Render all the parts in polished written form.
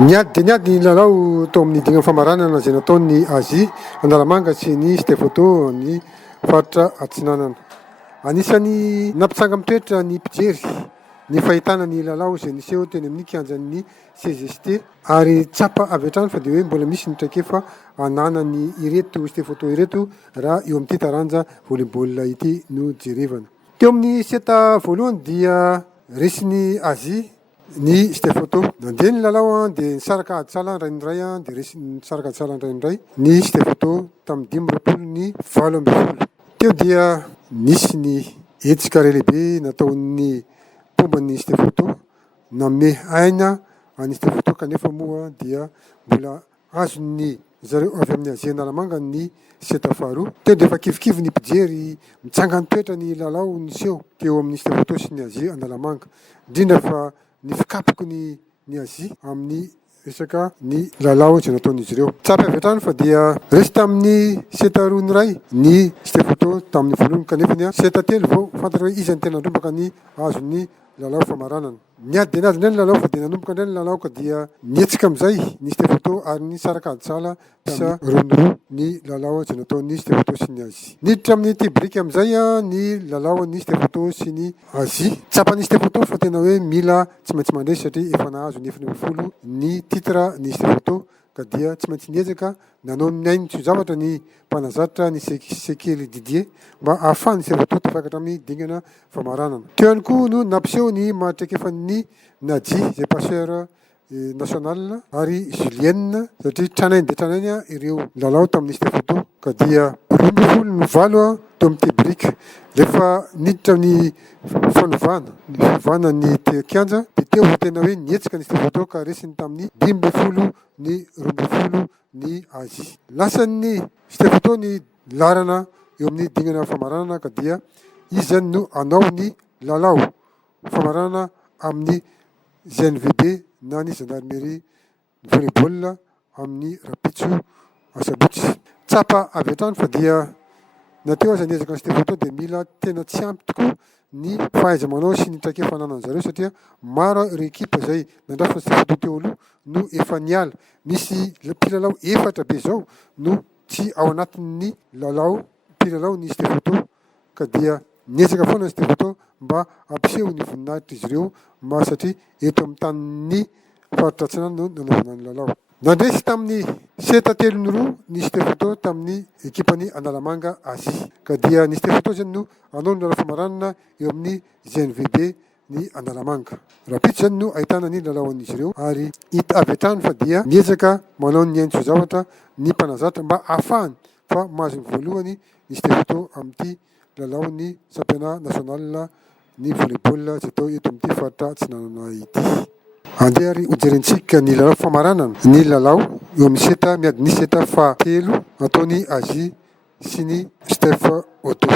Niady dia niady ny lalao tao amin'ny dingana famaranana izay nataon'ny Azia, Analamanga sy ny Stefotô ny faritra Atsinanana. Anisan'ny nampitsanga mitoetra ny mpijery ny fahitana ny lalao izay niseho teny amin'ny kianjan'ny CGST ary tsapa avy hatrany fa dia hoe mbola misy ny traikefa ananany ireto Stefotô ireto raha eo amin'ity taranja volleyball ity no jerevana. Teo amin'ny seta voalohany dia resin'ny Azia ny Stefotô. Nandeha ny lalao dia nisaraka aditsala ray indray dia resy nisaraka aditsala ray indray ny Stefotô tamin'ny 5-20. Teo dia nisy ny hetsika iray lehibe nataon'ny pomban'ny Stefotô nanome aina any Stefotô kanefa moa dia mbola azon'ny zareo avy amin'ny Azia Analamanga ny seta faharoa. Teo dia efa kivikivy ny mpijery mitsanga nitoetra ny lalao niseho teo amin'ny Stefotô sy ny Azia Analamanga, indrindra fa ny fikapoko ny Azia amin'ny resaka ny lalao izay nataon'izy ireo. Tsapa avy hatrany fa dia resy tamin'ny seta roa ny ray ny Stefotô tamin'ny voalohany kanefa ny seta telo vao fantatra hoe izy ny tena nanomboka ny azon'ny lalao famaranana. Niady dia niady indray ny lalao fa dia nanomboka indray ny lalao ka dia nietsika amin'izay ny Stefotô ary nisaraka aditsala isa roa ny lalao izay nataon'ny Stefotô sy ny Azia. Niditra amin'ny tibrika amin'izay ny lalao ny Stefotô sy ny Azia. Tsapan'ny Stefotô fa tena hoe mila tsy maintsy mandresy satria efa nahazo ny 20 ny titra ny Stefotô ka dia tsy maintsy niezaka nanao ny ainy tsy ho zavatra ny mpanazatra ny Sekely Didier mba ahafahany Stefotô tafakatra amin'ny dingana famaranana. Teo ihany koa no nampiseho ny mahatraikefan'ny Nadji izay passeur national ary Julienne satria tranainy dia tranainy ireo lalao tamin'ny Stefotô ka dia 12 no valo teo amin'ny tibrika. Rehefa niditra ny fanovana ny kianja dia teo tena hoe nietsika ny Stefotô ka resiny tamin'ny 12 ny 12 ny Azia. Lasan'ny Stefotô ny larana eo amin'ny dingana famaranana ka dia izy zany no anao ny lalao famaranana amin'ny GNVB na ny gendarmerie volleyball amin'ny Rapitso Asabotsy. Tsapa avy hatrany fa dia na teo aza niezaka ny Stefotô dia mila tena tsy ampy tokoa ny fahaiza-manao sy ny traikefa ananan'ny zareo satria maro ireo ekipa izay nandrafitra ny Stefotô teo aloha no efa niala. Misy mpilalao efatra be zao no tsy ao anatin'ny lalao mpilalao ny Stefotô ka dia niezaka foana ny Stefotô mba ampiseho ny voninahitra izy ireo mba satria eto amin'ny tanin'ny faritra Atsinanana no nanaovana ny lalao. Nandresy tamin'ny seta telo ny roa ny Stefotô tamin'ny ekipan'ny Analamanga Azia ka dia ny Stefotô zany no anao ny lalao famaranana eo amin'ny GNVB ny Analamanga. Rapitso zany no ahitana ny lalaon'izy ireo ary hita avy hatrany fa dia niezaka manao ny ainy tsy ho zavatra ny mpanazatra mba ahafahany fa mahazo ny voalohany ny Stefotô amin'ity lalao ny championnat national ny volleyball izay atao eto amin'ity faritra Atsinanana ity. Andeha ary hojerentsika ny lalao famaranana ny lalao eo amin'ny seta miady ny seta fahatelo ataon'ny Azia sy ny Stefotô.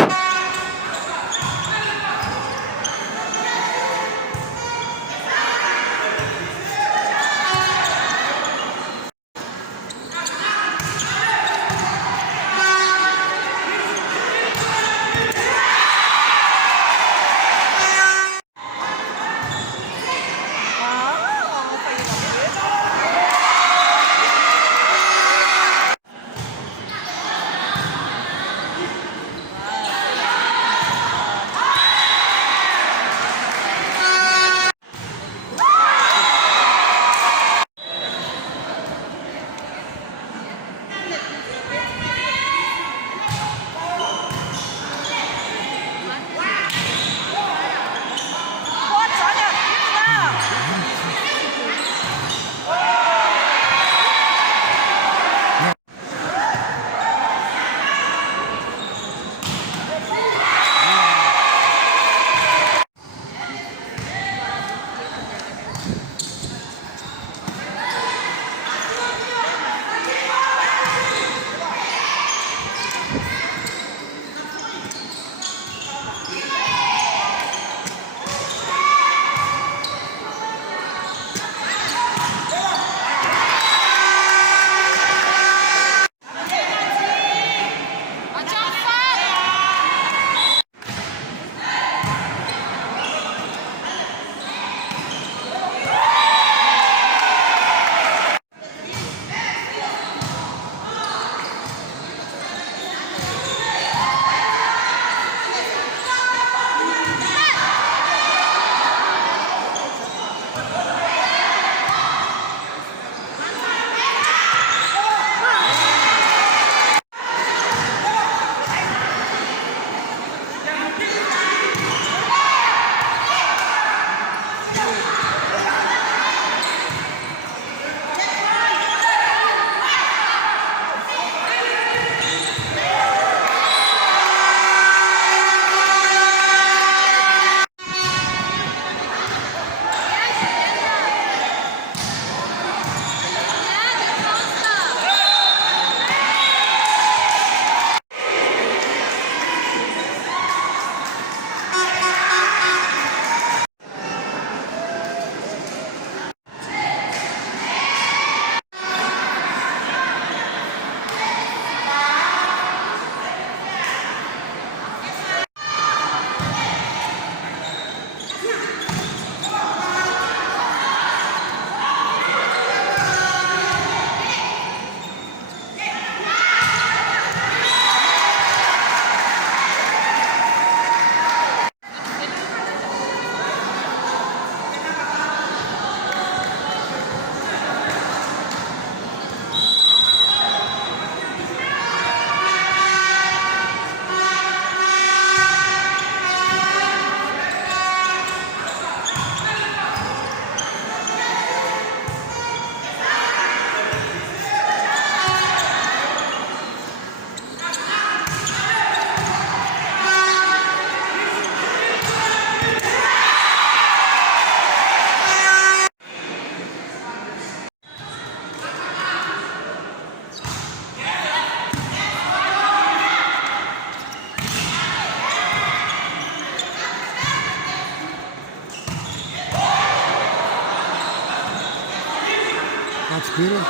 Atsipira.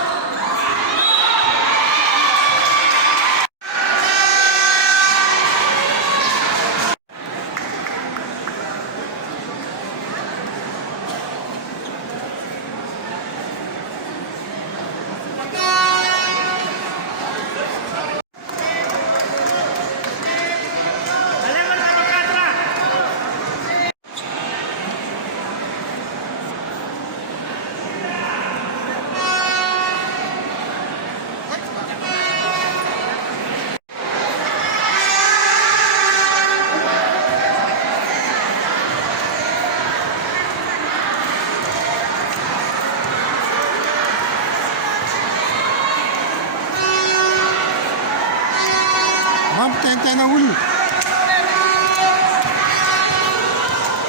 Mampitaintena olona.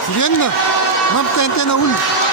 Firenina mampitaintena olona.